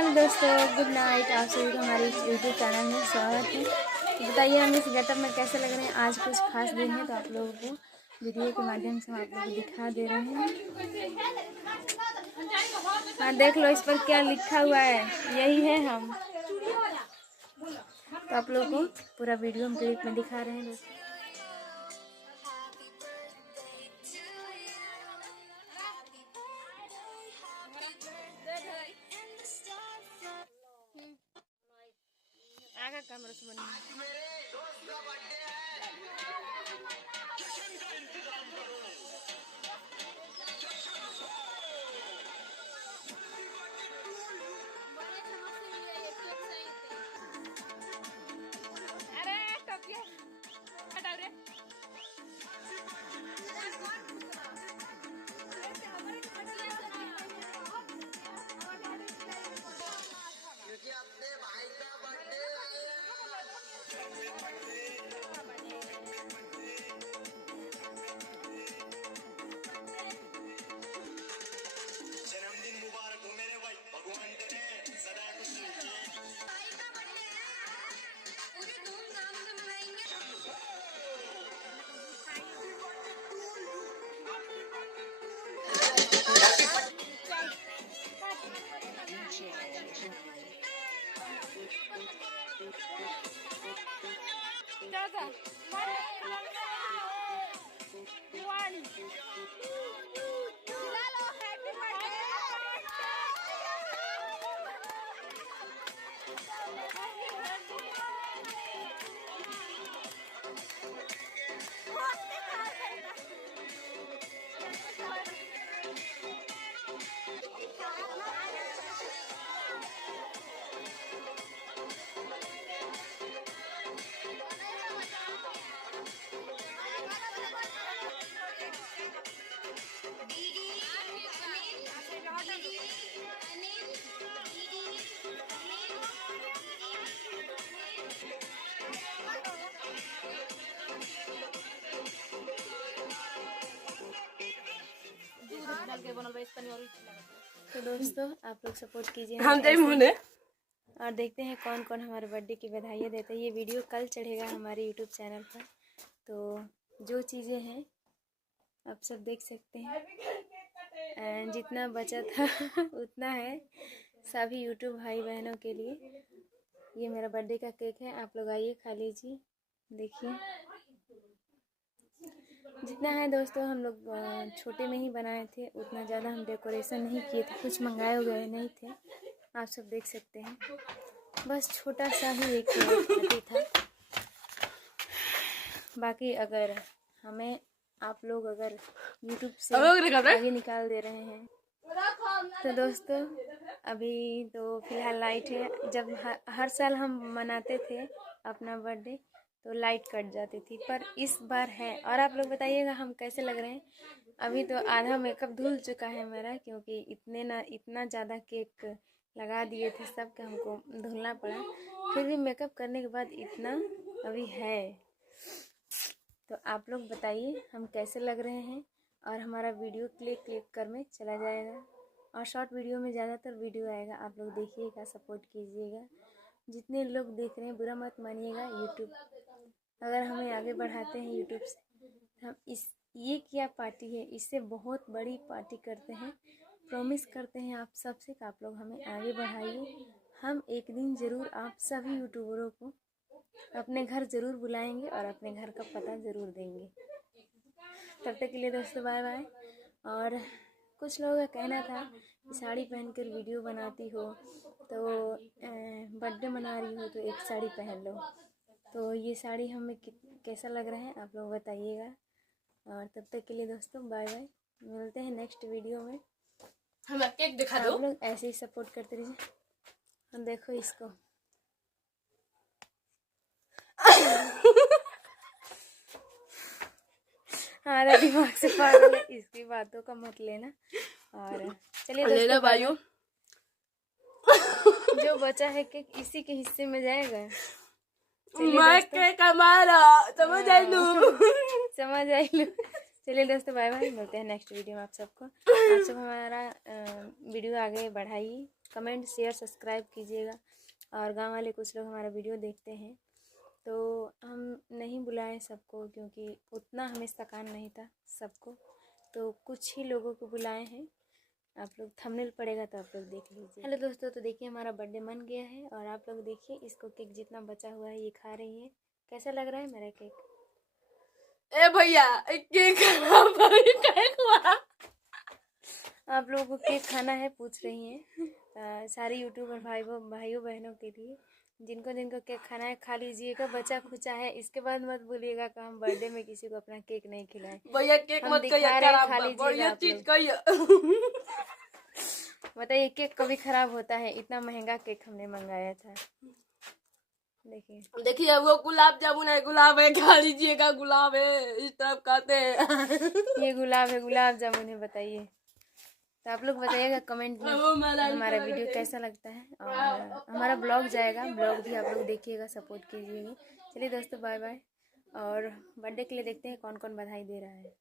Hello दोस्तों, good night. आप सभी को हमारे यूट्यूब चैनल में स्वागत है। तो बताइए हम इस गेटअप में कैसे लग रहे हैं। आज कुछ खास दिन है तो आप लोगों को वीडियो के माध्यम से हम आप लोगों को दिखा दे रहे हैं। हाँ देख लो, इस पर क्या लिखा हुआ है, यही है हम। तो आप लोगों को पूरा वीडियो हम क्लिप में दिखा रहे हैं दोस्तों। आगा कैमरा से बनी तो दोस्तों आप लोग सपोर्ट कीजिए और देखते हैं कौन कौन हमारे बर्थडे की बधाइयाँ देते हैं। ये वीडियो कल चढ़ेगा हमारे यूट्यूब चैनल पर, तो जो चीज़ें हैं आप सब देख सकते हैं। जितना बचा था उतना है सभी यूट्यूब भाई बहनों के लिए। ये मेरा बर्थडे का केक है, आप लोग आइए खा लीजिए। देखिए जितना है दोस्तों, हम लोग छोटे में ही बनाए थे, उतना ज़्यादा हम डेकोरेशन नहीं किए थे, कुछ मंगाए हुए नहीं थे। आप सब देख सकते हैं, बस छोटा सा ही एक पार्टी था। बाकी अगर हमें आप लोग अगर YouTube से आगे निकाल दे रहे हैं तो दोस्तों अभी तो फ़िलहाल लाइट है। जब हर साल हम मनाते थे अपना बर्थडे तो लाइट कट जाती थी, पर इस बार है। और आप लोग बताइएगा हम कैसे लग रहे हैं। अभी तो आधा मेकअप धुल चुका है मेरा, क्योंकि इतना ज़्यादा केक लगा दिए थे सब के हमको धुलना पड़ा। फिर भी मेकअप करने के बाद इतना अभी है। तो आप लोग बताइए हम कैसे लग रहे हैं। और हमारा वीडियो क्लिक कर में चला जाएगा और शॉर्ट वीडियो में ज़्यादातर वीडियो आएगा। आप लोग देखिएगा, सपोर्ट कीजिएगा। जितने लोग देख रहे हैं बुरा मत मानिएगा। यूट्यूब अगर हमें आगे बढ़ाते हैं यूट्यूब से, हम ये क्या पार्टी है, इससे बहुत बड़ी पार्टी करते हैं। प्रॉमिस करते हैं आप सबसे कि आप लोग हमें आगे बढ़ाइए। हम एक दिन ज़रूर आप सभी यूट्यूबरों को अपने घर ज़रूर बुलाएंगे और अपने घर का पता ज़रूर देंगे। तब तक के लिए दोस्तों बाय बाय। और कुछ लोगों का कहना था कि साड़ी पहनकर वीडियो बनाती हो तो बर्थडे मना रही हो तो एक साड़ी पहन लो। तो ये साड़ी हमें कैसा लग रहा है आप लोग बताइएगा। और तब तक के लिए दोस्तों बाय बाय, मिलते हैं नेक्स्ट वीडियो में। हम केक दिखा दो। आप लोग ऐसे ही सपोर्ट करते रहिए। हम देखो इसको हमारा दिमाग से पागल है, इसकी बातों का मत लेना। और चलिए दोस्तों, जो बचा है केक इसी के हिस्से में जाएगा। समझ आई लो। चलिए दोस्तों बाय बाय, मिलते हैं नेक्स्ट वीडियो में आप सबको। आप सब हमारा वीडियो आगे बढ़ाइए। कमेंट शेयर सब्सक्राइब कीजिएगा। और गांव वाले कुछ लोग हमारा वीडियो देखते हैं, तो हम नहीं बुलाए सबको क्योंकि उतना हमें सकान नहीं था सबको, तो कुछ ही लोगों को बुलाए हैं। आप लोग थंबनेल पड़ेगा तो आप लोग देख लीजिए। हेलो दोस्तों, तो देखिए हमारा बर्थडे मन गया है और आप लोग देखिए इसको केक जितना बचा हुआ है ये खा रही है। कैसा लग रहा है मेरा केक? ए भैया केक केक हुआ। आप लोगों को केक खाना है पूछ रही हैं सारे यूट्यूबर भाइयों बहनों के लिए, जिनको जिनको केक खाना है खा लीजिएगा, बचा खुचा है। इसके बाद मत बोलिएगा कि हम बर्थडे में किसी को अपना केक नहीं खिलाए। भैया केक हम मत दिखा रहे हैं, खा लीजिएगा आप लोग। बताइए केक कभी खराब होता है? इतना महंगा केक हमने मंगाया था। देखिए वो गुलाब जामुन है, गुलाब है, खा लीजिएगा। गुलाब है, इस तरफ खाते हैं। ये गुलाब है, गुलाब जामुन है। बताइए, तो आप लोग बताइएगा कमेंट में हमारा वीडियो कैसा लगता है। और हमारा ब्लॉग जाएगा, ब्लॉग भी आप लोग देखिएगा, सपोर्ट कीजिएगा। चलिए दोस्तों, बाय बाय। और बर्थडे के लिए देखते हैं कौन कौन बधाई दे रहा है।